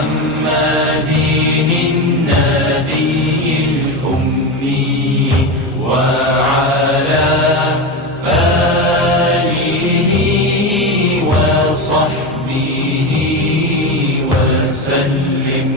محمد النبي الأمي وعلى آله وصحبه وسلم.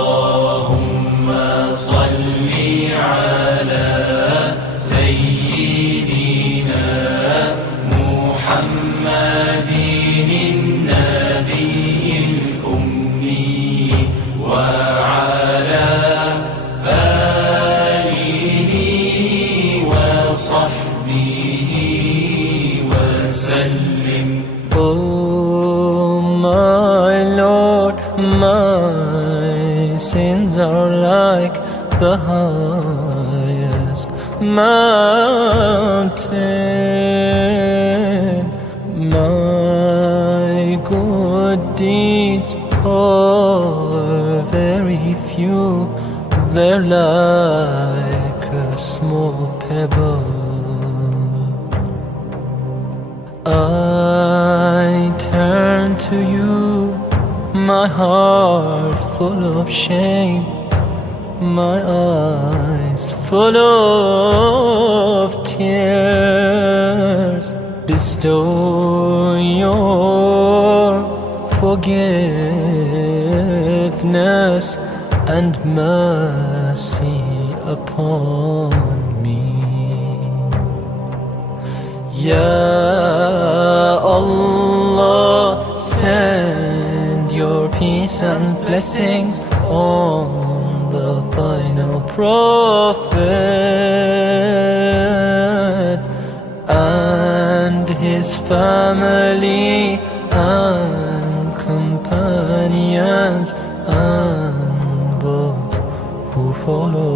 اللهم صل على سيدنا محمد النبي الأمي وعلى آله وصحبه وسلم. Oh my Lord, my sins are like the highest mountain. My good deeds are very few, they're like a small pebble. I turn to you, my heart full of shame, my eyes full of tears. Bestow your forgiveness and mercy upon me. Ya Allah, send your peace and blessings on the final prophet and his family and companions and those who follow